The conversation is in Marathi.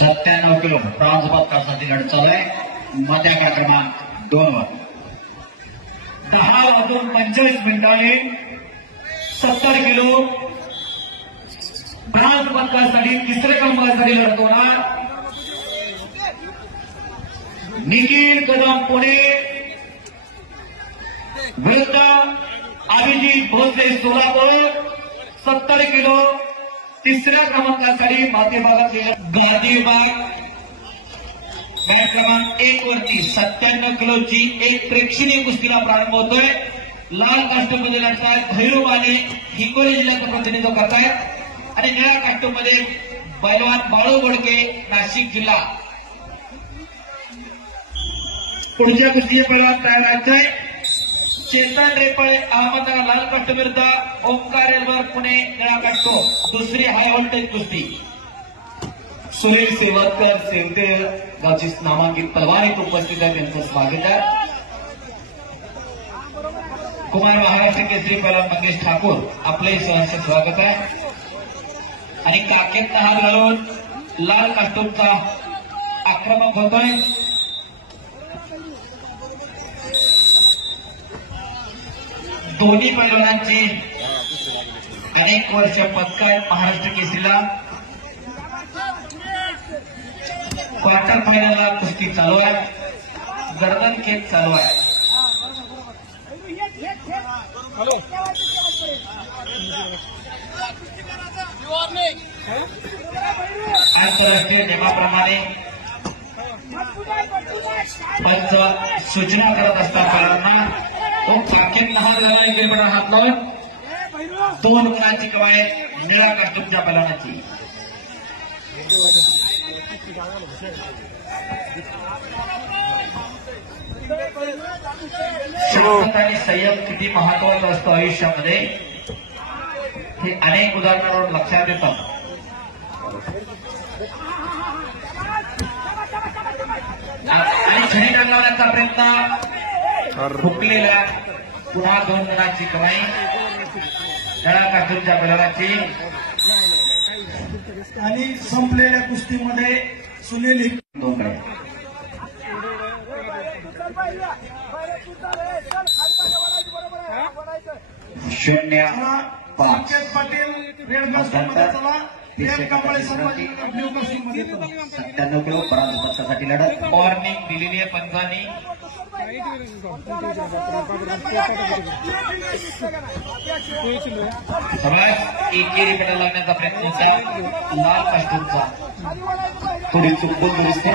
97 किलो ब्रॉन्झ पदकासाठी लढत चालू आहे मध्या क्रमांक 2 वर 10 वाजून 25 मिनिटांनी 70 किलो ब्रॉन्झ पदकासाठी तिसऱ्या क्रमांकासाठी लढत होणार निखिल कदम पुणे विरुद्ध अभिजित भोसले सोलापूर 70 किलो तिसऱ्या क्रमांकासाठी माध्यभागातील गादी विभाग मॅच क्रमांक 1 वरती 97 किलोची एक प्रेक्षणीय कुस्तीला प्रारंभ होतोय. लाल कास्टूममध्ये लढतायत भैरू माने हिंगोली जिल्ह्याचं प्रतिनिधित्व करतायत आणि निळ्या कास्टूममध्ये पैलवान बाळू बोडके नाशिक जिल्हा. पुढच्या कुस्तीचे पैलवान तयार व्हायचंय. चेतन रेपळे अहमदनगर लाल कास्टूम विरुद्ध ओंकार एल्वर पुणे निळा कास्टूम दुसरी हाय व्होल्टेज कुस्ती. सुनील सेवतकर सेवते गावची नामांकित पलवान उपस्थित आहे त्यांचं स्वागत आहे. कुमार महाराष्ट्र केसरी पैलवान मंगेश ठाकूर आपले सहर्ष स्वागत आहे आणि काकेत हात घालून लाल कास्टूमचा आक्रमक होतोय. दोन्ही पैलवानांची अनेक वर्ष पदक आहेत महाराष्ट्र केसरीला. क्वार्टर फायनलला कुस्ती चालू आहे. गर्दन खेळ चालू आहे. आंतरराष्ट्रीय नियमाप्रमाणे पंच सूचना करत असतात पैलवानांना. तो काखेत हात झाला एकीकडे हात लावून 2 गुणांची कवायत निळा कास्टूमच्या पैलवानाची. शांत आणि संयम किती महत्वाचा असतो आयुष्यामध्ये हे अनेक उदाहरणांवरून लक्षात येतं. आणि छडी टाकण्याचा प्रयत्न फुटलेल्या पुन्हा 2 गुणांची कमाई निळा कास्टूमच्या पैलवानाची. आणि संपलेल्या कुस्तीमध्ये सुनील 0-5 पाटील रेड कास्टूममध्ये चला. 97 किलो ब्रॉन्झ पदकासाठी लढत. वॉर्निंग दिलेली आहे पंचांनी. सर्वात एकेरी पडा लागण्याचा प्रयत्न होता लाल कास्टूमचा. थोडी चुकून दुरुस्ती